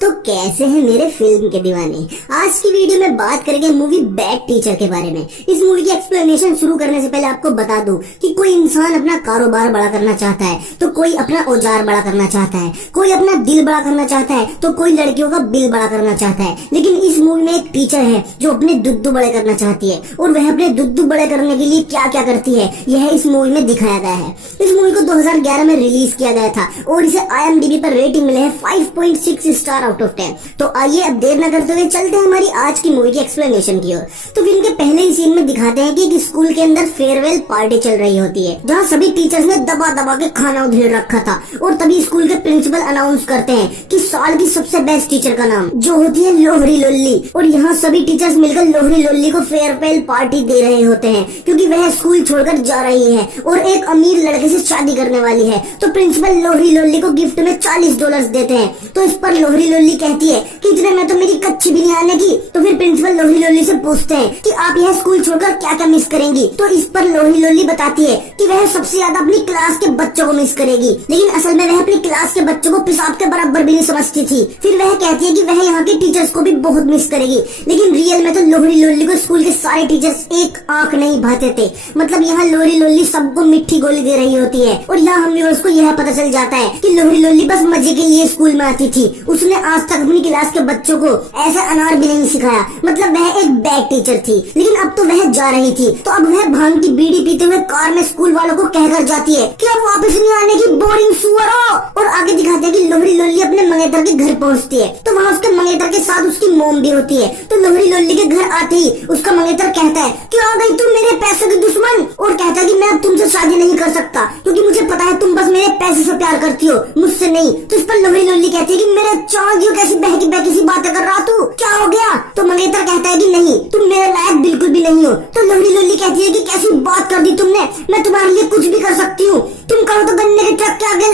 तो कैसे हैं मेरे फिल्म के दीवाने। आज की वीडियो में बात करेंगे मूवी बैड टीचर के बारे में। इस मूवी की एक्सप्लेनेशन शुरू करने से पहले आपको बता दूं कि कोई इंसान अपना कारोबार बड़ा करना चाहता है तो कोई अपना औजार बड़ा करना चाहता है, कोई अपना दिल बड़ा करना चाहता है तो कोई लड़कियों का बिल बड़ा करना चाहता है। लेकिन इस मूवी में एक टीचर है जो अपने दुद्दू बड़े करना चाहती है और वह अपने दुद्दू बड़े करने के लिए क्या क्या करती है यह इस मूवी में दिखाया गया है। इस मूवी को 2011 में रिलीज किया गया था और इसे IMDb पर रेटिंग मिले है 5.6 स्टार आउट ऑफ 10। तो आइए अब देर न करते हुए चलते हैं हमारी आज की मूवी की एक्सप्लेनेशन की ओर। तो फिल्म के पहले ही सीन में दिखाते हैं कि एक स्कूल के अंदर फेयरवेल पार्टी चल रही होती है जहाँ सभी टीचर्स ने दबा दबा के खाना उधेड़ रखा था और तभी स्कूल के प्रिंसिपल अनाउंस करते हैं कि साल की सबसे बेस्ट टीचर का नाम जो होती है लोहरी लोल्ली। और यहाँ सभी टीचर्स मिलकर लोहरी लोल्ली को फेयरवेल पार्टी दे रहे होते हैं क्योंकि वह स्कूल छोड़कर जा रही है और एक अमीर लड़के से शादी करने वाली है। तो प्रिंसिपल लोहरी लोल्ली को गिफ्ट में $40 देते हैं। तो इस पर लोहरी लोल्ली कहती है कि इतने में तो मेरी कच्ची भी नहीं आने की। तो फिर प्रिंसिपल लोहरी लोल्ली से पूछते हैं कि आप यह स्कूल छोड़कर क्या क्या मिस करेंगी। तो इस पर लोहरी लोल्ली बताती है कि वह सबसे ज्यादा अपनी क्लास के बच्चों को मिस करेगी, लेकिन असल में वह अपनी क्लास के बच्चों को पेशाब के बराबर भी नहीं समझती थी। फिर वह कहती है कि वह यहाँ के टीचर्स को भी बहुत मिस करेगी, लेकिन रियल में तो लोहरी लोल्ली को स्कूल के सारे टीचर्स एक आंख नहीं भाते थे। मतलब यहाँ लोहरी लोल्ली सबको मिट्टी गोली दे रही होती है और यहाँ हम व्यूअर्स को यह पता चल जाता है कि लोहरी लोल्ली बस मजे के लिए स्कूल में आती थी। उसने आज तक अपनी क्लास के बच्चों को ऐसा अनार भी नहीं सिखाया। मतलब वह एक बैड टीचर थी, लेकिन अब तो वह जा रही थी। तो अब वह भांग की बीड़ी पीते हुए कार में स्कूल वालों को कहकर जाती है कि अब वापस नहीं आने की बोरिंग सुअरों। और आगे दिखाते हैं कि लोहरी लोल्ली अपने मंगेतर के घर पहुंचती है तो वहाँ उसके मंगेतर के साथ उसकी मोम भी होती है। तो लोहरी लोल्ली के घर आते ही उसका मंगेतर कहता है कि आ गई तुम मेरे पैसों की दुश्मन, और कहता है कि मैं अब तुमसे शादी नहीं कर सकता क्योंकि मुझे पता है तुम बस मेरे पैसे से प्यार करती हो, मुझसे नहीं। तो इस पर लोहरी लोल्ली कहती है कि मेरे चाँदियों कैसी बहकी बहकी सी बातें कर रहा तू, क्या हो गया। तो मंगेतर कहता है कि नहीं तुम मेरे लायक बिल्कुल भी नहीं हो। तो लोहरी लोल्ली कहती है कि कैसी बात कर दी तुमने, मैं तुम्हारे लिए कुछ भी कर सकती हूँ। तुम कहो तो गन्ने के ट्रक के आगे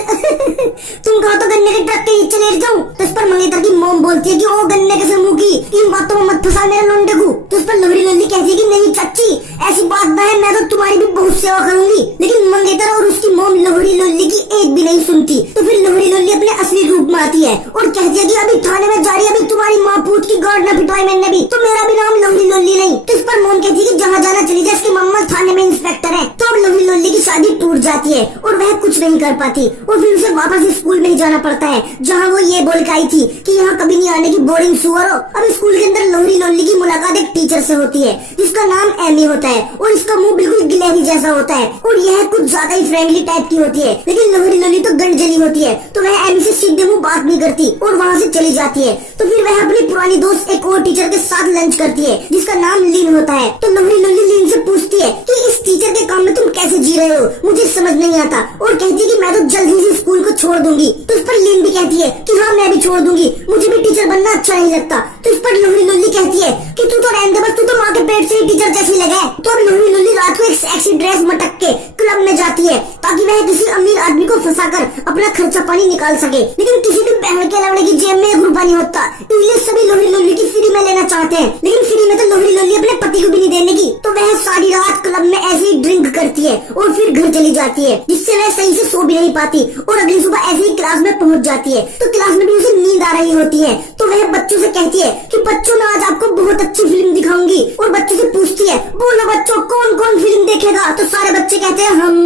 तुम कहो तो गन्ने के ट्रक के नीचे लेट जाऊं। तो इस पर मंगेतर की मोम बोलती है कि ओ गन्ने के मुंह की इन बातों में मत फंसा मेरे लोंडे को। तो इस पर लोहरी लोल्ली कहती है कि नहीं चाची ऐसी बात ना है, मैं तो तुम्हारी भी बहुत सेवा करूंगी। लेकिन मंगेतर और उसकी मोम लोहरी लोल्ली की एक भी नहीं सुनती। तो फिर लोहरी लोल्ली अपने असली रूप में आती है और कहती है कि अभी थाने में जा रही है, अभी तुम्हारी माँ पूत की गार्ड न पिटवाई मैंने भी, तो मेरा भी नाम लोहरी लोल्ली नहीं। तो इस पर मोम कहती है कि जहाँ जाना चली जाए, इसकी मम्मा थाने में इंस्पेक्टर है। तो अब लोहरी लोल्ली की शादी टूट जाती है और वह कुछ नहीं कर पाती और फिर उसे वापस स्कूल में ही जाना पड़ता है जहाँ वो ये बोल के आई थी कि यहाँ कभी नहीं आने की बोरिंग सुअर हो। अब स्कूल के अंदर लोहरी लोल्ली की मुलाकात एक टीचर से होती है जिसका नाम एमी होता है और इसका मुंह बिल्कुल गिलहरी जैसा होता है और यह कुछ ज्यादा ही फ्रेंडली टाइप की होती है। लेकिन लोहरी लोल्ली तो गंजली होती है तो वह एमी से सीधे मुंह बात नहीं करती और वहाँ से चली जाती है। तो फिर वह अपनी पुरानी दोस्त एक और टीचर के साथ लंच करती है जिसका नाम लीन होता है। तो लोहरी लोल्ली लीन से पूछती है कि इस टीचर के काम में तुम कैसे जी रहे हो, मुझे समझ नहीं आता, और कहती है कि मैं तो जल्द ही स्कूल को छोड़ दूंगी। तो इस पर लीन भी कहती है कि हाँ मैं भी छोड़ दूंगी, मुझे भी टीचर बनना अच्छा नहीं लगता। तो इस पर लोहरी लोल्ली कहती है कि तू तो रहने दे बस, तू तो माँ के पेट से ही टीचर जैसी लगे। तो अब लोहरी लोल्ली रात को एक सेक्सी ड्रेस मटक के क्लब में जाती है ताकि वह किसी अमीर आदमी को फंसाकर अपना खर्चा पानी निकाल सके, लेकिन किसी भी बहन के लवड़े की जेब में 1 रुपया नहीं होता। इसलिए सभी लोहरी लोल्ली की फ्री में लेना चाहते हैं, लेकिन फ्री में तो लोहरी लोल्ली अपने पति को भी नहीं देने की। तो वह सारी रात क्लब में ऐसे ही ड्रिंक करती है और फिर घर चली जाती है जिससे वह सही से सो भी नहीं पाती और अगली सुबह ऐसे ही क्लास में पहुंच जाती है। तो क्लास में भी उसे नींद आ रही होती है तो वह बच्चों से कहती है कि बच्चों मैं आज आपको बहुत अच्छी फिल्म दिखाऊंगी, और बच्चों से पूछती है बोलो बच्चों कौन कौन फिल्म देखेगा। तो सारे बच्चे कहते हैं हम।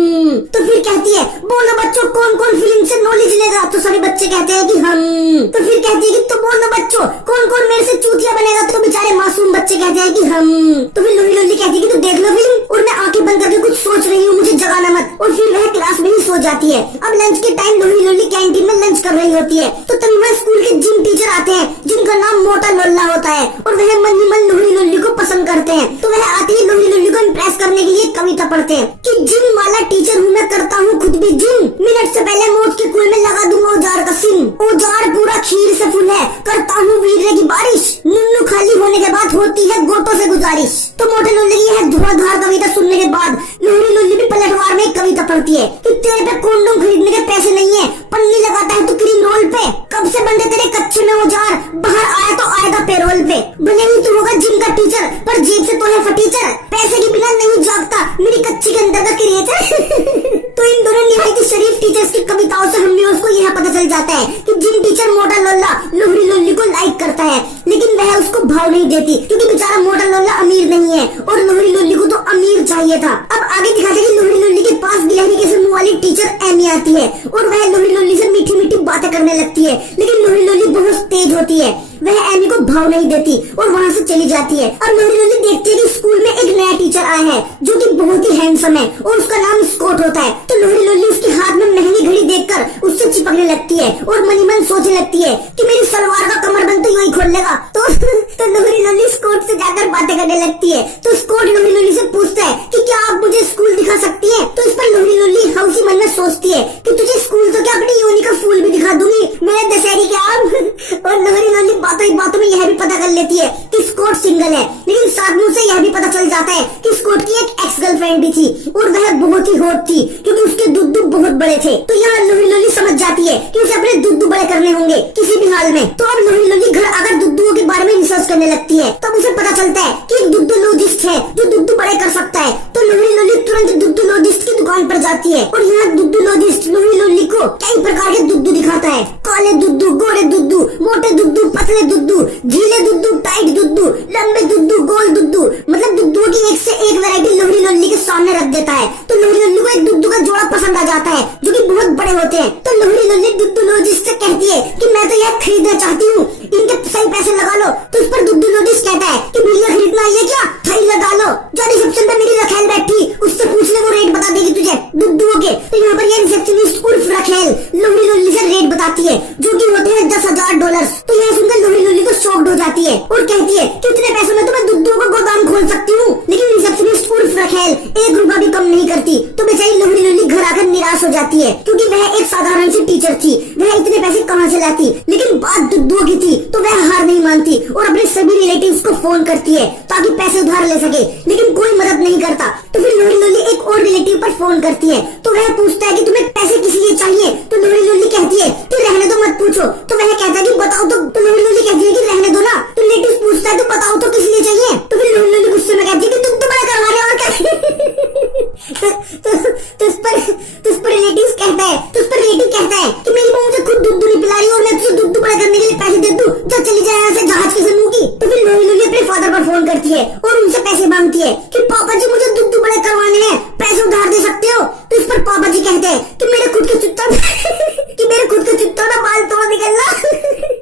तो फिर कहती है बोलो बच्चों कौन कौन फिल्म से नॉलेज लेगा। तो सभी बच्चे कहते हैं कि हम। तो फिर कहती है कि तो बोलो बच्चों कौन कौन मेरे से चूतिया बनेगा। तो बेचारे मासूम बच्चे कहते हैं कि हम। तो फिर लोहरी लोल्ली कहती है कि तो देख लो फिल्म, और मैं आंखें बंद करके कुछ सोच रही हूँ, मुझे जगाना मत। और फिर वह क्लास में ही सो जाती है। अब लंच के टाइम लोहरी लोल्ली कैंटीन में लंच कर रही होती है तो तभी वह स्कूल के जिम टीचर आते हैं जिनका नाम मोटा लोल्ला होता है और वह मन ही मन लोहरी लोल्ली को पसंद करते हैं। तो वह आते ही लोहरी लोल्ली को इम्प्रेस करने के लिए कविता पढ़ते हैं कि जिम वाला टीचर हूँ मैं, करता हूँ खुद भी जिम, मिनट से पहले मौत के कुएं में लगा दूंगा औजार का सिम, औजार पूरा खीर से फुल है, करता हूँ वीर्य की बारिश, नुन्नू खाली होने के बाद होती है गोटों से गुजारिश। तो मोटे लोल्ले की यह धुआंधार कविता सुनने के बाद लोहरी लोल्ली भी पलटवार में एक कविता पढ़ती है कि तेरे पे कोंडोम खरीदने के पैसे नहीं है, पन्नी लगाता है तू क्रीम रोल पे, कब से बंदे तेरे कच्चे में औजार, बाहर आया तो आएगा पेरोल पे, भले ही तू होगा जिम का टीचर पर जेब से तो है फटीचर, पैसे के बिना नहीं जागता मेरी कच्ची के अंदर का क्रिएटर। तो इन दोनों निहायती शरीफ टीचर्स की कविताओं से हम भी उसको यह पता चल जाता है कि जिम टीचर मोटा लोल्ला लोहरी लोल्ली करता है, लेकिन वह उसको भाव नहीं देती क्योंकि बेचारा मोटा लोला अमीर नहीं है और लोहड़ी लोली को तो अमीर चाहिए था। अब आगे दिखाते कि लोहड़ी लोली के पास गिलहरी के से मुंह वाली टीचर एमी आती है और वह लोहड़ी लोली से मीठी मीठी बातें करने लगती है, लेकिन लोहड़ी लोली बहुत तेज होती है, वह एमी को भाव नहीं देती और वहाँ से चली जाती है। और लोहड़ी लोली देखती है कि स्कूल में एक नया टीचर आया है जो कि बहुत ही हैंडसम है और उसका नाम स्कॉट होता है। तो लोहड़ी लोली उसके हाथ में महंगी घड़ी देखकर उससे चिपकने लगती है और मनी मन सोचने लगती है कि मेरी सलवार का कमरबंद तो यूं खोल लेगा। तो लोहड़ी लोली स्कॉट से जाकर बातें करने लगती है। तो स्कॉट लोहड़ी लोली से पूछता है कि क्या आप मुझे स्कूल दिखा सकती है। तो इस पर लोहड़ी लोली हौसी मन में सोचती है कि तुझे स्कूल तो क्या अपनी योनी का फूल भी दिखा दूंगी, मेरे दशहरी के आम। और लोहड़ी लोली बातों में यह भी पता कर लेती है कि स्कॉट सिंगल है, लेकिन साथ में उसे यह भी पता चल जाता है कि स्कॉट की एक एक्स गर्लफ्रेंड भी थी और वह बहुत ही हॉट थी क्योंकि उसके दुद्दू बहुत बड़े थे। तो यहाँ लोहड़ी लोली समझ जाती है कि उसे अपने दुद्दू बड़े करने होंगे किसी भी हाल में। तो अब लोहड़ी लोली घर आकर दुद्दुओं के बारे में रिसर्च करने लगती है। तब उसे पता चलता है कि एक दुद्दूलॉजिस्ट है जो दुद्दू बड़े कर सकता है। तो लोहड़ी लोली तुरंत दुद्दूलॉजिस्ट की दुकान पर जाती है और यहाँ दुद्दूलॉजिस्ट लोहड़ी लोली को कई प्रकार के दुद्दू दिखाता है, काले दुद्दू, गोरे दुद्दू, मोटे दुद्दू, पतले दुद्दू, गीले दुद्दू, टाइट दुद्दू, लंबे दुद्दू, गोल दुद्दू, मतलब दुद्दुओं की एक से एक वैरायटी लोहड़ी लोली के सामने रख देता है। तो लोहड़ी लोली को एक दुद्दू का जोड़ा पसंद आ जाता है जो कि बहुत बड़े होते हैं। तो लोहड़ी लोली दुद्दूलॉजिस्ट से कहती है कि मैं तो यह खरीदना चाहती हूँ, इनके सही पैसे लगा लो। तो इस पर दुद्दूलॉजिस्ट कहता है कि बिल्लियाँ खरीदना है क्या, सही लगा लो। जो रिसेप्शन पे मेरी रखेल बैठी उससे पूछ ले, वो रेट बता देगी तुझे दुद्दुओं के। तो यहाँ पर यह रिसेप्शनिस्ट उर्फ रखेल लोहड़ी लोली से रेट बताती है जो कि होते हैं $10,000। तो यह सुनकर लोहड़ी लोली को शॉक्ड हो जाती है और कहती है कि इतने पैसों में तो मैं दुद्दुओं का गोदाम खोल सकती हूँ। लेकिन रिसेप्शनिस्ट उर्फ रखेल ₹1 भी कम नहीं करती। तो बेचारी लोहड़ी लोली घर आकर निराश हो जाती है क्योंकि वह एक साधारण सी टीचर थी, वह इतने पैसे कहाँ से लाती। लेकिन बात दुद्दुओं की थी तो वह हार नहीं मानती और अपने सभी रिलेटिव्स को फोन करती है ताकि पैसे उधार ले सके, लेकिन कोई मदद नहीं करता। तो फिर लोहड़ी लोली एक और रिलेटिव पर फोन करती है। तो वह पूछता है कि तुम्हें पैसे किस लिए चाहिए। तो लोहड़ी लोली कहती है कि रहने दो, मत पूछो। तो वह कहता है कि बताओ। तो लोहड़ी लोली कहती है कि रहने दो ना। तो रिलेटिव पूछता है तो बताओ तो किस लिए चाहिए। तो फिर लोहड़ी लोली गुस्से में कहती है कि तुम तो बड़ा करवा रहे हो और क्या। तो इस पर रिलेटिव कहता है कि मेरी माँ मुझे खुद दूध नहीं पिला रही और मैं तुझे दूध बड़ा करने के लिए पैसे दे दूं, जब चली जाए यहाँ से जहाज के समूह की। तो फिर लोहड़ी लोली अपने फादर पर फोन करती है और उनसे पैसे मांगती है कि पापा जी मुझे दूध बड़े करवाने हैं, पैसे उधार दे सकते हो। तो इस पर पापा जी कहते हैं कि मेरे खुद के चुत्ता में बाल तोड़ निकलना।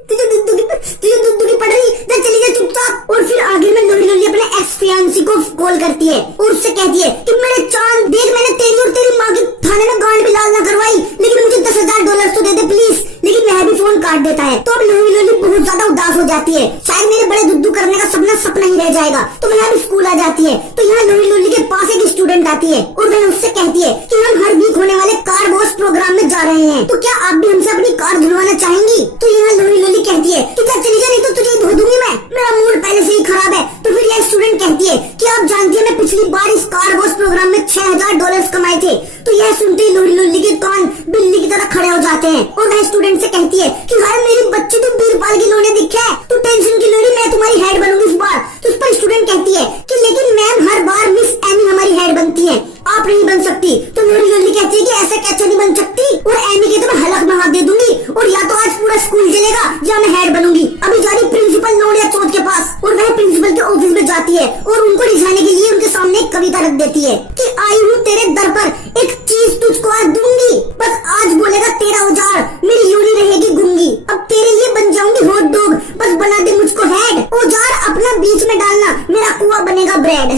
तुझे दुद्दू की पड़ रही, चली जा चुपचाप। और फिर आगे में लोहड़ी लोली अपने एक्स फियांसी को कॉल करती है और उससे कहती है कि मेरे चांद देख, मैंने तेरी और तेरी माँ की थाने में गांड भी लाल न करवाई, लेकिन मुझे $10,000 तो दे दे प्लीज। लेकिन वह भी फोन काट देता है। तो अब लोहड़ी लोली बहुत ज्यादा उदास हो जाती है, शायद मेरे बड़े दुद्दू करने का सपना ही रह जाएगा। तो वह भी स्कूल आ जाती है। तो यहाँ लोहड़ी लोली के पास एक स्टूडेंट आती है और वह उससे कहती है कि हम हर वीक होने वाले कार वॉश प्रोग्राम में जा रहे हैं, तो क्या आप भी हमसे अपनी कार धुलवाना चाहेंगी। तो यहाँ लोहड़ी लोली कहती है कि चल चली जा, नहीं तो तुझे धो दूंगी मैं, मेरा मूड पहले से ही खराब है। तो फिर यह स्टूडेंट कहती है कि आप जानती है मैं पिछली बार इस कार वॉश प्रोग्राम में $6,000 कमाए थे। तो यह सुनते ही लोहड़ी लोली के कान बिल्ली की तरह खड़े हो जाते हैं और वह स्टूडेंट से कहती है कि हाय मेरी बच्ची तो बीरपाल की लोने दिखे है, तो टेंशन की लोड़ी, मैं तुम्हारी हेड बनूंगी इस बार। तो उस पर स्टूडेंट कहती है कि लेकिन मैम हर बार मिस एमी हमारी हेड बनती है, आप नहीं बन सकती। तो लोहड़ी लोली कहती है कि ऐसे कैसे नहीं बन सकती, और एमी के तो मैं हलक में हाथ दे दूंगी और या तो आज पूरा स्कूल जलेगा या मैं हेड बनूंगी। अभी जा रही प्रिंसिपल नोड़िया चौथ के पास और वह प्रिंसिपल के ऑफिस में जाती है और उनको रिझाने के लिए उनके सामने एक कविता रख देती है कि आई हूँ तेरे दर पर, एक चीज तुझको आज दूंगी, बस आज बोलेगा तेरा औजार, मेरी यूनी रहेगी गूंगी। अब तेरे लिए बन जाऊंगी हॉट डॉग, बस बना दे मुझको हेड, औजार अपना बीच में डालना, मेरा कुआं बनेगा ब्रेड।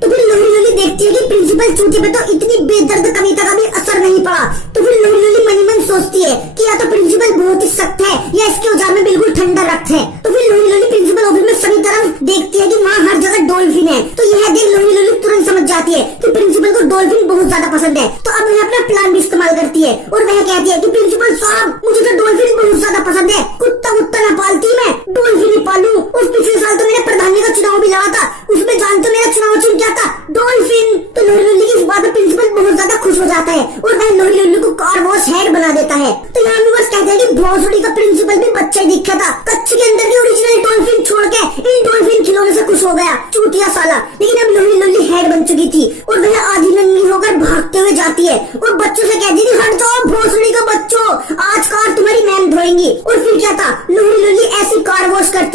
तो फिर लोहड़ी लोली देखती है कि प्रिंसिपल चूटी पे तो इतनी बेदर्द कविता का भी असर नहीं पड़ा। तो फिर लोहड़ी लोली मनी मन सोचती है कि या तो प्रिंसिपल बहुत ही सख्त है या इसके औजार में बिल्कुल ठंडा रक्त है। तो फिर लोहड़ी लोली प्रिंसिपल ऑफिस में सभी तरफ देखती है कि वहाँ हर जगह डॉल्फिन है। तो यह देख लोहड़ी लोली तुरंत समझ जाती है कि प्रिंसिपल को डॉल्फिन बहुत ज्यादा पसंद है। तो अब वह अपना प्लान भी इस्तेमाल करती है और वह कहती है कि प्रिंसिपल साहब मुझे तो डॉल्फिन बहुत ज्यादा पसंद है, कुत्ता न पालती मैं डॉल्फिन ही पालूं। और पिछले साल तो मैंने प्रधानी का चुनाव भी लड़ा था, उसमें जानते मेरा चुनाव चिन्ह क्या था, डॉल्फिन। तो लोहड़ी लोली की इस बात में प्रिंसिपल बहुत ज्यादा खुश हो जाता है और वह लोहड़ी लोली को कार वॉश हेड बना देता है। तो यहाँ भी बस कहते हैं कि भोसड़ी का प्रिंसिपल भी बच्चा ही दिखा था, कच्छ के अंदर की ओरिजिनल डॉल्फिन छोड़ के इन डॉल्फिन खिलौने से खुश हो गया, चूतिया साला। लेकिन अब लोहड़ी लोली हेड बन चुकी थी और वह आधी नंगी होकर भागते हुए जाती है और बच्चों से कहती थी हट जाओ भोसड़ी का बच्चों, आज कार तुम्हारी मैम धोएंगी। और फिर क्या था, लोहड़ी लोली ऐसी कार वॉश करती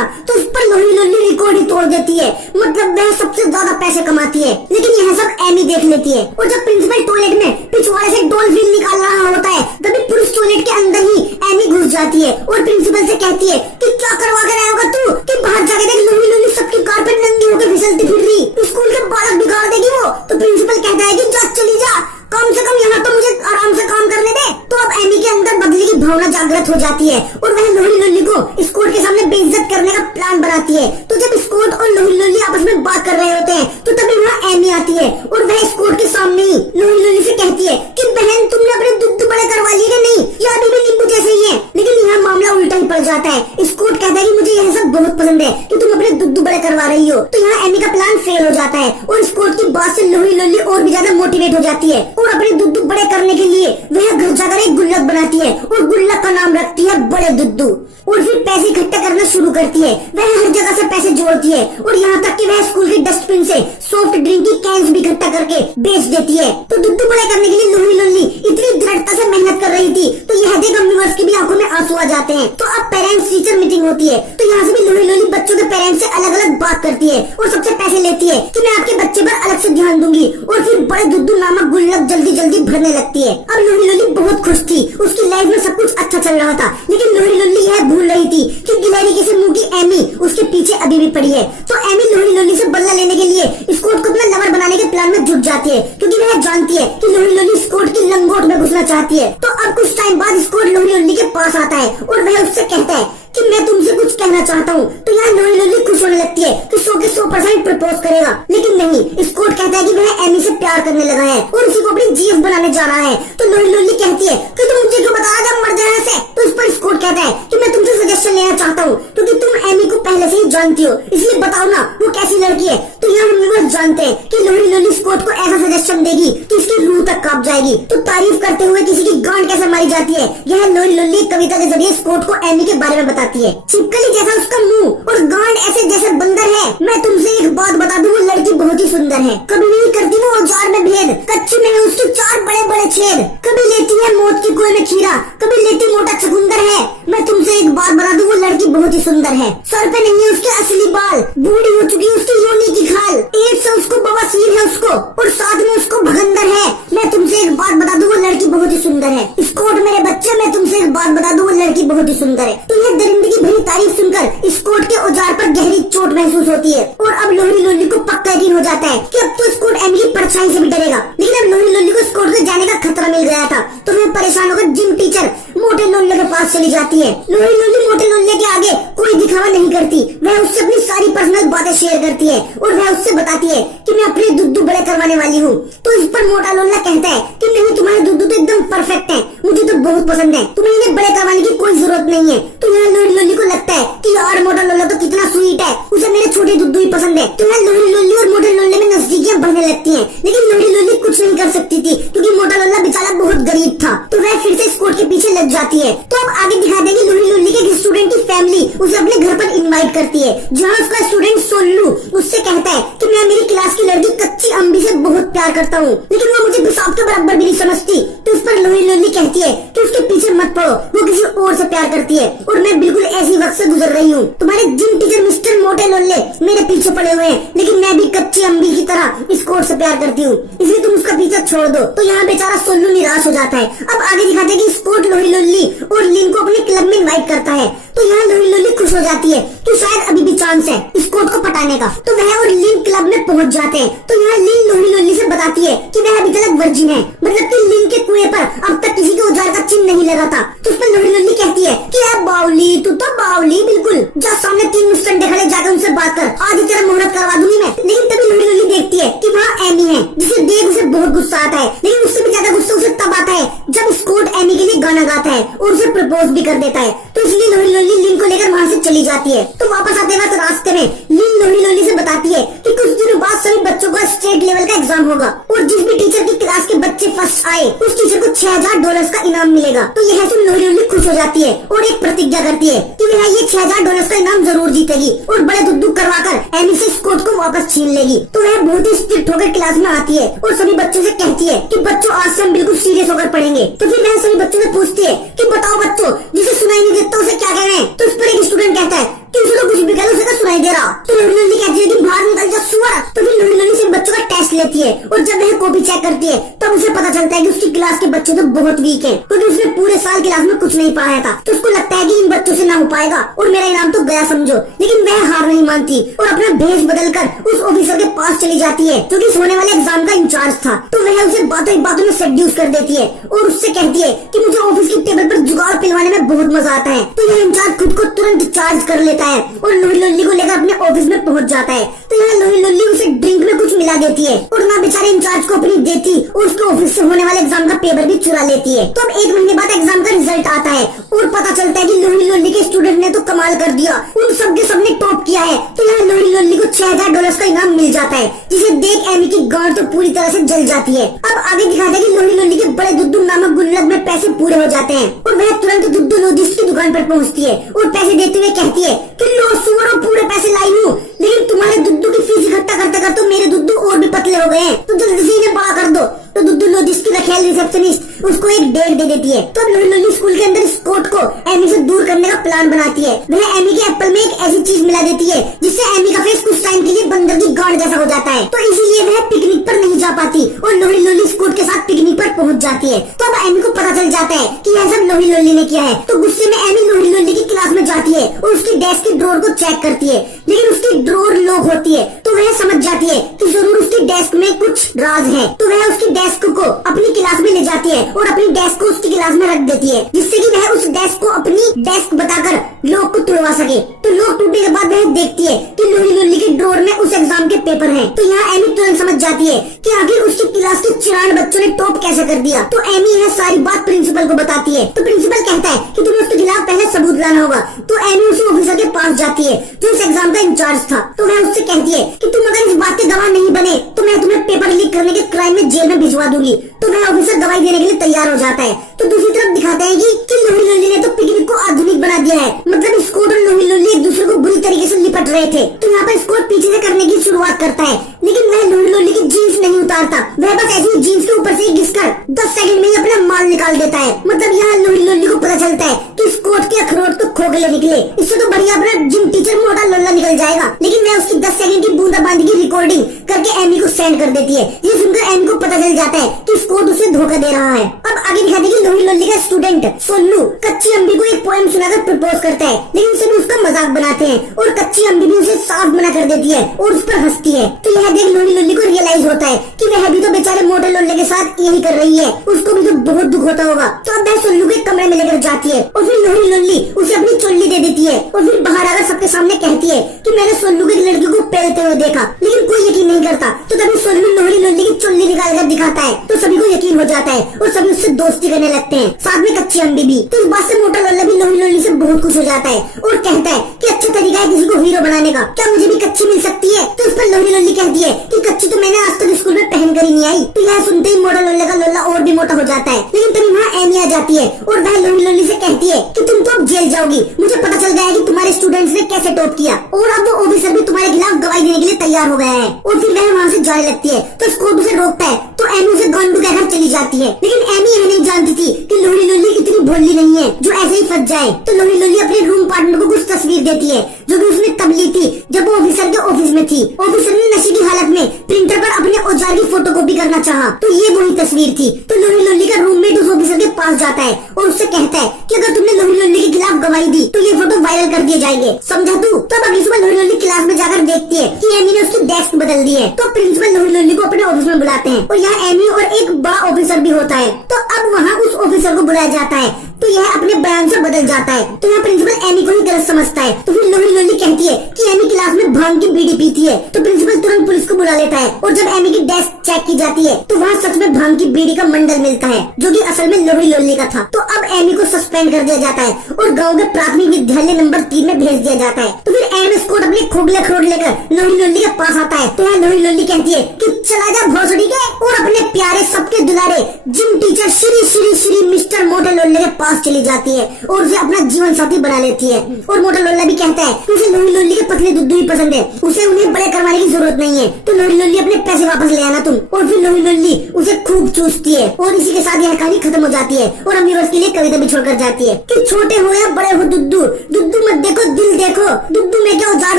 था तो उस पर लोही लोली रिकॉर्ड ही तोड़ देती है, मतलब वह सबसे ज्यादा पैसे कमाती है। लेकिन यह सब एमी देख लेती है और जब प्रिंसिपल टॉयलेट में पिछवाड़े से डॉल्फिन निकाल रहा होता है तभी पुरुष टॉयलेट के अंदर ही एमी घुस जाती है और प्रिंसिपल से कहती है कि क्या करवा कर आया होगा तू, कि बाहर जाके देख लोही लोली सबकी कारपेट नंगी होकर फिसलती फिर रही, स्कूल के बालक बिगाड़ देगी वो। तो प्रिंसिपल कहता है कि जा चली जा, कम से कम यहाँ तो मुझे आराम से काम करने दे। तो अब एमी के अंदर बदले की भावना जागृत हो जाती है और वह लोही लोली को स्कॉट के सामने बेइज्जत करने का प्लान बनाती है। तो जब स्कॉट और लोही लोली आपस में बात कर रहे होते हैं तो तभी वहाँ एमी आती है और वह स्कॉट के सामने ही लोही लोली से कहती है कि बहन तुमने अपने दूध बड़े करवा लिए कि नहीं, या अभी भी नींबू जैसे ही है। लेकिन यहाँ मामला उल्टा ही पड़ जाता है। स्कॉट कहता है कि मुझे यह सब बहुत पसंद है कि तुम अपने दूध बड़े करवा रही हो। तो यहाँ एमी का प्लान फेल हो जाता है और स्कॉट की बात से लोही लोली और भी ज्यादा मोटिवेट हो जाती है और अपने दूध बड़े करने के लिए वह घर जाकर एक गुल्लक बनाती है और गुल्लक का नाम रखती है बड़े दुद्दू और फिर पैसे इकट्ठा करना शुरू करती है। वह हर जगह से पैसे जोड़ती है और यहाँ तक कि वह स्कूल के डस्टबिन से सॉफ्ट ड्रिंक की कैंस भी इकट्ठा करके बेच देती है। तो दुद्दू बड़े करने के लिए लोही लोली इतनी दृढ़ता से मेहनत कर रही थी तो यह देख अम्मीवर्स की भी आंखों में आंसू आ जाते हैं। तो अब पेरेंट्स टीचर मीटिंग होती है तो यहाँ से भी लोही लोली बच्चों के पेरेंट्स से अलग अलग बात करती है और सबसे पैसे लेती है कि मैं आपके बच्चे पर अलग से ध्यान दूंगी और फिर बड़े दुद्दू नामक गुल्लक जल्दी जल्दी भरने लगती है। अब लोही लोली बहुत खुश थी, उसकी लाइफ में सब कुछ अच्छा चल रहा था, लेकिन लोही लोली यह भूल रही थी कि गिलहरी के से मुंह की एमी उसके पीछे अभी भी पड़ी है। तो एमी लोही लोली से बदला लेने के लिए स्कॉट को अपना लवर बनाने के प्लान में जुट जाती है क्योंकि वह जानती है कि लोही लोली स्कॉट की लंगोट में घुसना चाहती है। तो अब कुछ टाइम बाद स्कॉट लोही लोली के पास आता है और वह उससे कहता है कि मैं तुमसे कुछ कहना चाहता हूँ। तो यहाँ लोही लोली खुश होने लगती है कि 100 के 100% प्रपोज करेगा, लेकिन नहीं, स्कॉट कहता है कि वह एमी से प्यार करने लगा है और उसी को अपनी जीएफ बनाने जा रहा है। तो लोही लोली कहती है कि तुम मुझे क्यों बता जब मर जाने से। तो इस पर स्कॉट कहता है कि मैं तुमसे सजेशन लेना चाहता हूँ क्योंकि तुम एमी को पहले से ही जानती हो, इसलिए बताओ ना वो कैसी लड़की है। तो यहाँ हम लोग जानते हैं कि लोही लोली स्कॉट को ऐसा सजेशन देगी कि इसकी रूह तक कांप जाएगी। तो तारीफ करते हुए किसी की गांड कैसे मारी जाती है यह लोही लोली कविता के जरिए स्कॉट को एमी के बारे में बताती है। छिपकली जैसा उसका मुंह और गांड ऐसे जैसे बंदर है। मैं तुमसे एक बात बता दूं, वो लड़की बहुत ही सुंदर है, कभी नहीं करती वो औजार में भेद, कच्ची में है उसके 4 बड़े बड़े छेद, कभी लेती है मौत की कुएं में खीरा, कभी लेती मोटा चुकंदर है। मैं तुमसे एक बात बता दूं, वो लड़की बहुत ही सुंदर है, सर पे नहीं है उसके असली बाल, बूढ़ी हो चुकी है उसकी योनी की खाल, एड्स है उसको, बवासीर है उसको और साथ में उसको भगंदर है। मैं तुमसे एक बात बता दूं, वो लड़की बहुत ही सुंदर है। स्कॉट मेरे बच्चे, मैं तुमसे एक बात बता दूं, वो लड़की बहुत ही सुंदर है। तो यह दरिंदगी की भरी तारीफ सुनकर स्कॉट के औजार पर गहरी चोट महसूस होती है और अब लोही लोली को पक्का यकीन हो जाता है कि अब तो स्कॉट एमी की परछाई से भी डरेगा। लेकिन अब लोही लोली को स्कॉट से जाने का खतरा मिल गया था तो वह परेशान होकर जिम टीचर मोटे लोल्ले के पास चली जाती है। लोही लोली मोटे लोल्ले के आगे कोई दिखावा नहीं करती, वह उससे अपनी सारी पर्सनल बातें शेयर करती है और वह उससे बताती है कि मैं अपने दुद्दू बड़े करवाने वाली हूँ। तो इस पर मोटा लोल्ला कहता है कि नहीं, तुम्हारे दुद्दू तो एकदम परफेक्ट है, मुझे तो बहुत पसंद है, तुम्हें इन्हें बड़े करवाने की कोई जरूरत नहीं है। तो यहाँ लोही लोली को लगता है कि यार मोटा लोल्ला तो कितना स्वीट है, उसे मेरे छोटे दुद्दू ही पसंद है। तो यहाँ लोही लोली और मोटे लोल्ले में नजदीकियां बढ़ने लगती हैं, लेकिन लोही लोली कुछ नहीं कर सकती थी क्योंकि मोटा लोल्ला बेचारा बहुत गरीब था। तो वह फिर से स्कॉट के पीछे लग जाती है। तो अब आगे दिखा देंगे लोही लोली के स्टूडेंट की फैमिली उसे अपने घर पर इनवाइट करती है, जहाँ उसका स्टूडेंट सोल्लू उससे कहता है कि मैं मेरी क्लास की लड़की कच्ची अम्बी से बहुत प्यार करता हूँ, लेकिन वो मुझे पेशाब के बराबर भी नहीं समझती। तो उस पर लोही लोली कहती है कि उसके पीछे मत पड़ो, वो किसी और से प्यार करती है और मैं बिल्कुल ऐसी वक्त से गुजर रही हूँ। तुम्हारे जिम टीचर मिस्टर मोटे लोल्ले मेरे पीछे पड़े हुए हैं, लेकिन मैं भी कच्ची अम्बी की तरह स्कॉट से प्यार करती हूँ, इसलिए तुम उसका पीछा छोड़ दो। तो यहाँ बेचारा सोल्लू निराश हो जाता है। अब आगे दिखाते हैं कि स्कॉट लोही लोली और लिन को अपने क्लब में इनवाइट करता है। तो यहाँ लोही लोली खुश हो जाती है कि शायद अभी भी चांस है स्कॉट को पटाने का। तो वह और लिन क्लब में पहुँच जाते हैं। तो यहाँ लिन लोही लोली से बताती है कि वह अभी तक वर्जिन है, मतलब कि लिन के कुएं पर अब तक किसी के औजार का चिन्ह नहीं लगा था। तो उस पर लोही लोली कहती है कि अब बावली, तू तो बावली बिल्कुल, जा सामने 3 मुस्टंडे खड़े, जाकर उनसे बात कर, आज ही तेरा मुहूर्त करवा दूंगी मैं। लेकिन तभी लोही लोली देखती है कि वहाँ एमी है, जिसे देख उसे बहुत गुस्सा आता है, लेकिन उससे भी ज्यादा गुस्सा उसे तब आता है जब स्कॉट एमी के लिए गाना गाता है और उसे प्रपोज भी कर देता है। तो इसलिए लोही लोली लिन को लेकर वहाँ से चली जाती है। तो वापस आते वक्त रास्ते में लिन लोही लोली से बताती है कि कुछ दिनों बाद सभी बच्चों का स्टेट लेवल का एग्जाम होगा और जिस भी टीचर की क्लास के बच्चे फर्स्ट फर्स्ट आए उस टीचर को $6000 का इनाम मिलेगा। तो यह सुन लोही लोली खुश हो जाती है और एक प्रतिज्ञा करती है कि वह ये $6000 का इनाम जरूर जीतेगी और बड़े दुख करवाकर एमी से कोट को वापस छीन लेगी। तो वह बहुत ही स्ट्रिक्ट होकर क्लास में आती है और सभी बच्चों से कहती है कि बच्चों आज से हम बिल्कुल सीरियस होकर पढ़ेंगे। तो फिर वह सभी बच्चों से पूछती है कि बताओ बच्चों, जिसे सुनाई नहीं देता उसे क्या कहना है। तो इस पर एक स्टूडेंट कहता है कि उसे तो कुछ भी कह लो, उसे तो सुनाई दे रहा। तो लोही लोली कहती है कि बाहर निकल जा सुअर। तो फिर लोही लोली से बच्चों का टेस्ट लेती है और जब वह कॉपी चेक करती है तब उसे पता चलता है कि उसकी क्लास के बच्चे तो बहुत वीक हैं, क्योंकि उसने पूरे साल क्लास में कुछ नहीं पढ़ाया था। तो उसको लगता है कि इन बच्चों से ना हो पाएगा और मेरा इनाम तो गया समझो। लेकिन वह हार नहीं मानती और अपना भेष बदलकर उस ऑफिसर के पास चली जाती है जो कि इस होने वाले एग्जाम का इंचार्ज था। तो वह उसे बातों में सेड्यूस कर देती है और उससे कहती है कि मुझे ऑफिस की टेबल पर जुगाड़ पिलवाने में बहुत मजा आता है। तो यह इंचार्ज खुद को तुरंत चार्ज कर लेता है और लोही लोली को लेकर अपने ऑफिस में पहुंच जाता है। तो यह लोही लोली उसे ड्रिंक में कुछ मिला देती है और ना बेचारे इंचार्ज को अपनी देती और उसके ऑफिस से होने वाले एग्जाम का पेपर भी चुरा लेती है। तो अब 1 महीने बाद एग्जाम का रिजल्ट आता है और पता चलता है कि लोही लोली के स्टूडेंट ने तो कमाल कर दिया, उन सबके सबने टॉप किया है। तो यहाँ लोही लोली को $6000 का इनाम मिल जाता है, जिसे देख एमी की गांड तो पूरी तरह से जल जाती है। अब आगे दिखाता है कि लोही लोली के बड़े दुद्दू नामक गुल्लक में पैसे पूरे हो जाते हैं और वह तुरंत दुद्दू लोधिस्ट की दुकान पर पहुंचती है और पैसे देते हुए कहती है कि लो सुअरों, पूरे पैसे लाई हूँ, लेकिन तुम्हारे दुद्दू की फीस इकट्ठा करते करते मेरे दुद्दू और भी पतले हो गए हैं, तो जल्दी से इन्हें बड़ा कर दो। तो दुद्दू लोधिस्ट की रखेल रिसेप्शनिस्ट उसको एक डेट दे देती है। तो अब लोही लोली स्कूल के अंदर स्कॉट को एमी से दूर करने का प्लान बनाती है। वह एमी के एप्पल में एक ऐसी चीज मिला देती है जिससे एमी का फेस कुछ टाइम के लिए बंदर की गांड जैसा हो जाता है। तो इसीलिए वह पिकनिक पर नहीं जा पाती और लोही लोली स्कूट के साथ पिकनिक पर पहुंच जाती है। तो अब एमी को पता चल जाता है कि यह सब लोही लोली ने किया है। तो गुस्से में एमी लोही लोली की क्लास में जाती है और उसकी डेस्क की ड्रॉर को चेक करती है, लेकिन उसकी ड्रॉर लॉक होती है। तो वह समझ जाती है कि जरूर उसकी डेस्क में कुछ राज है। तो वह उसकी डेस्क को अपनी क्लास में ले जाती है और अपनी डेस्क को उसकी क्लास में रख देती है, जिससे कि वह उस डेस्क को अपनी डेस्क बताकर लॉक को तोड़वा सके। तो लॉक टूटने के बाद वह देखती है कि लोही लोली के ड्रॉर में उस एग्जाम के पेपर हैं। तो यहाँ एमी तुरंत समझ जाती है कि आखिर उसकी क्लास के 94 बच्चों ने टॉप कैसे कर दिया। तो एमी यह सारी बात प्रिंसिपल को बताती है। तो प्रिंसिपल कहता है कि तुम्हें उसके खिलाफ पहले सबूत लाना होगा। तो एमी उस ऑफिसर के पास जाती है जो इस एग्जाम का इंचार्ज था। तो वह उससे कहती है कि तुम अगर इस बात के गवाह नहीं बने तो मैं तुम्हें पेपर लीक करने के क्राइम में जेल में भिजवा दूंगी। तो वह ऑफिसर गवाही देने के लिए तैयार हो जाता है। तो दूसरी तरफ दिखाते हैं कि लोही लोली ने तो पिकनिक को आधुनिक बना दिया है, मतलब स्कॉट और लोही लोली एक दूसरे को बुरी तरीके से लिपट रहे थे। तो यहाँ पर स्कॉट पीछे से करने की शुरुआत करता है, लेकिन वह लोही लोली की जीन्स नहीं उतारता। वह बस ऐसी जीन्स के ऊपर से ही घिसकर 10 सेकंड में ही अपना माल निकाल देता है। मतलब यहाँ लोही लोली को पता चलता है कि स्कॉट के अखरोट तो खोखले निकले, इससे तो बढ़िया अपना जिम टीचर मोटा लोला निकल जाएगा। लेकिन वह उसकी 10 सेकंड की बूंदाबांदी की रिकॉर्डिंग करके एमी को सेंड कर देती है। ये सुनकर एमी को पता चल जाता है कि स्कॉट उसे धोखा दे रहा है। अब आगे दिखाते हैं कि लोही लोली का स्टूडेंट सोनू कच्ची अम्बी को एक पोएम सुनाकर प्रपोज करता है, लेकिन सभी उसका मजाक बनाते हैं और कच्ची अम्बी भी उसे साफ मना कर देती है और उस पर हंसती है। तो यह देख लोही लोली को रियलाइज होता है कि वह भी तो बेचारे मोटे लोल्ले के साथ यही कर रही है, उसको भी तो बहुत दुख होता होगा। तो अब वह सोनू के कमरे में लेकर जाती है और फिर लोही लोली उसे अपनी चोली दे देती है और फिर बाहर आकर सबके सामने कहती है कि मैंने सोनू की लड़की को पहनते हुए देखा, लेकिन कोई यकीन नहीं करता। तो तभी सोनू लोही लोली की चोली निकाल कर दिखाता है तो सभी को यकीन हो जाता है और सभी उससे दोस्ती करने लगते हैं, साथ में कच्ची अम्बी भी। तो इस बात से मोटा लोल्ला भी लोही लोली से बहुत खुश हो जाता है और कहता है कि अच्छा तरीका है किसी को हीरो बनाने का, क्या मुझे भी कच्ची मिल सकती है। तो इस पर लोही लोली कहती है कि कच्ची तो मैंने आज तक स्कूल में पहन कर ही नहीं आई। तो यह सुनते ही मोटा लोल्ला का लोल्ला और भी मोटा हो जाता है। लेकिन तभी वहाँ एमी आ जाती है और वह लोही लोली से कहती है कि तुम तो अब जेल जाओगी, मुझे पता चल गया है कि तुम्हारे स्टूडेंट्स ने कैसे टॉप किया और अब वो ऑफिसर भी तुम्हारे खिलाफ गवाही देने के लिए तैयार हो गया है। और फिर वह वहाँ से जाने लगती है तो स्कॉट उसे रोकता है। तो एमी उसे गांडू कहकर चली जाती है, लेकिन एमी यह नहीं जानती थी कि लोही लोली इतनी भोली नहीं है जो ऐसे ही फंस जाए। तो लोही लोली अपने रूम पार्टनर को कुछ तस्वीर देती है जो कि उसने तब ली थी जब वो ऑफिसर के ऑफिस में थी। ऑफिसर ने नशे की हालत में प्रिंटर पर अपने औजार की फोटोकॉपी करना चाहा, तो ये वही तस्वीर थी। तो लोही लोली का रूममेट उस ऑफिसर के पास जाता है और उससे कहता है कि अगर तुमने लोही लोली के खिलाफ गवाही दी तो ये फोटो वायरल कर दिए जाएंगे, समझा तू। तब अगली सुबह लोही लोली क्लास में जाकर देखती है कि एमी ने उसकी डेस्क बदल दी है। तो प्रिंसिपल लोही लोली को अपने ऑफिस में बुलाते हैं और यहाँ एमी और एक बड़ा ऑफिसर भी होता है। तो अब वहाँ उस ऑफिसर को बुलाया जाता है। तो यह अपने बयान से बदल जाता है। तो यहाँ प्रिंसिपल एमी को ही गलत समझता है। तो फिर लोहड़ी लोली कहती है कि एमी क्लास में भांग की बीड़ी पीती है। तो प्रिंसिपल तुरंत पुलिस को बुला लेता है और जब एमी की डेस्क चेक की जाती है तो वहाँ सच में भांग की बीड़ी का मंडल मिलता है, जो कि असल में लोहड़ी लोली का था। तो अब एमी को सस्पेंड कर दिया जाता है और गाँव के प्राथमिक विद्यालय नंबर 3 में भेज दिया जाता है। तो फिर एम स्कॉट अपने खोखले खरोट लेकर लोहड़ी लोली के पास आता है। तो यहाँ लोहड़ी लोली कहती है कि चला जा भोसड़ी के, और अपने प्यारे सबके दुलारे gym teacher Shri Shri Shri mister मोटे लोल्ले के पास चली जाती है और उसे अपना जीवन साथी बना लेती है। और मोटा लोल्ला भी कहता है कि उसे लोहड़ी लोली के पतले दुद्धू ही पसंद है, उसे उन्हें बड़े करवाने की जरूरत नहीं है। तो लोहड़ी लोली अपने पैसे वापस ले आना तुम। और फिर लोहड़ी लोली उसे खूब चूसती है और इसी के साथ यह कहानी खत्म हो जाती है और हम व्यूअर्स के लिए कविता भी छोड़कर जाती है कि छोटे हो या बड़े हो दुद्धू, दुद्धू मत देखो दिल देखो, दुद्धू में क्या उजाड़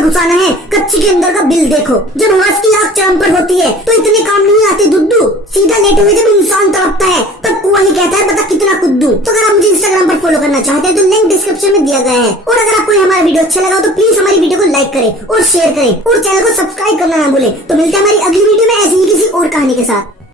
घुसाना है, कच्ची के अंदर का बिल देखो। जब हाथ की आग चरम पर होती है तो इतने काम नहीं आते दुद्धू, सीधा लेटे हुए जब इंसान तड़पता है तब कुआं ही कहता है बता कितना कुद्दू। तो अगर आप मुझे इंस्टाग्राम पर फॉलो करना चाहते हैं तो लिंक डिस्क्रिप्शन में दिया गया है। और अगर आपको हमारा वीडियो अच्छा लगा तो प्लीज हमारी वीडियो को लाइक करें और शेयर करें और चैनल को सब्सक्राइब करना ना भूलें। तो मिलते हैं हमारी अगली वीडियो में ऐसी ही किसी और कहानी के साथ।